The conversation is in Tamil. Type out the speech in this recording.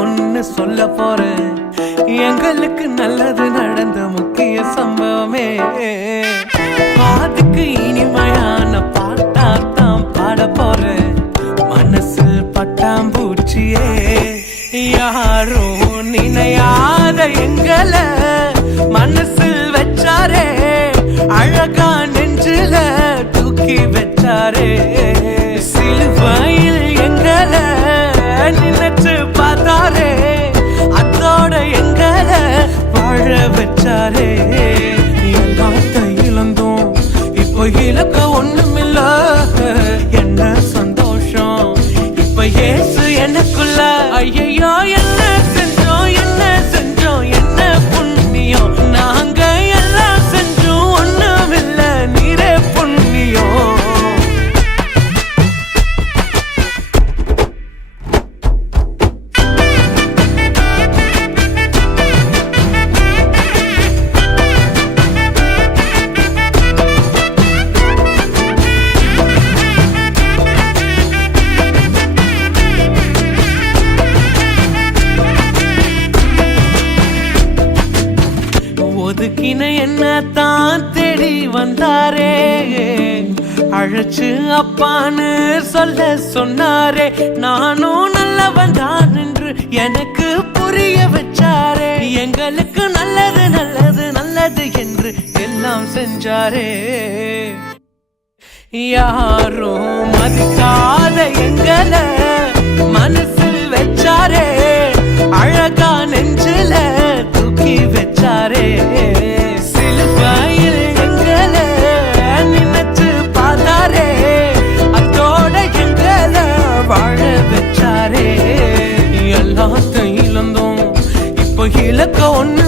ஒன்னு சொல்ல போறேன். எங்களுக்கு நல்லது நடந்த முக்கிய சம்பவமே. பாதுக்கு இனிமையான பாட்டாத்தான் பாட போறேன். மனசில் பட்டாம்பூச்சியே யாரும் நினையாத எங்களை மனசில் வச்சாரே. அழகா நெஞ்சில தூக்கி வச்சாரே. சிலுவையில் எங்களை நினைச்சு பார்த்தாரே. அதோட எங்களை வாழ வச்சாரே. எல்லாத்தையும் இழந்தோம், இப்போ இழக்க ஒண்ணுமில்ல. என்ன சந்தோஷம் இப்ப ஏசு எனக்குள்ள. ஐயோ என்ன செஞ்சோம், என்ன செஞ்சோம், என்ன புண்ணியம். நாங்க எல்லாம் செஞ்சோம், ஒண்ணுமில்ல, நீரே புண்ணியம். ஒதுக்கின என்ன தான் தேடி வந்தாரே. அழைச்சு அப்பான்னு சொல்ல சொன்னாரே. நானும் நல்லவன் தான் என்று எனக்கு புரிய வச்சாரே. எங்களுக்கு நல்லது நல்லது நல்லது என்று எல்லாம் செஞ்சாரே. யாரும் மதிக்காத எங்களை மனசில் வச்சாரே. அழகா நெஞ்சில தூக்கி வச்சாரே. சிலுவையில் எங்களை நினைச்சு பார்த்தாரே. அதோட எங்களை வாழ வச்சாரே. எல்லாத்தையும் இழந்தோம், இப்போ இழக்க ஒண்ணு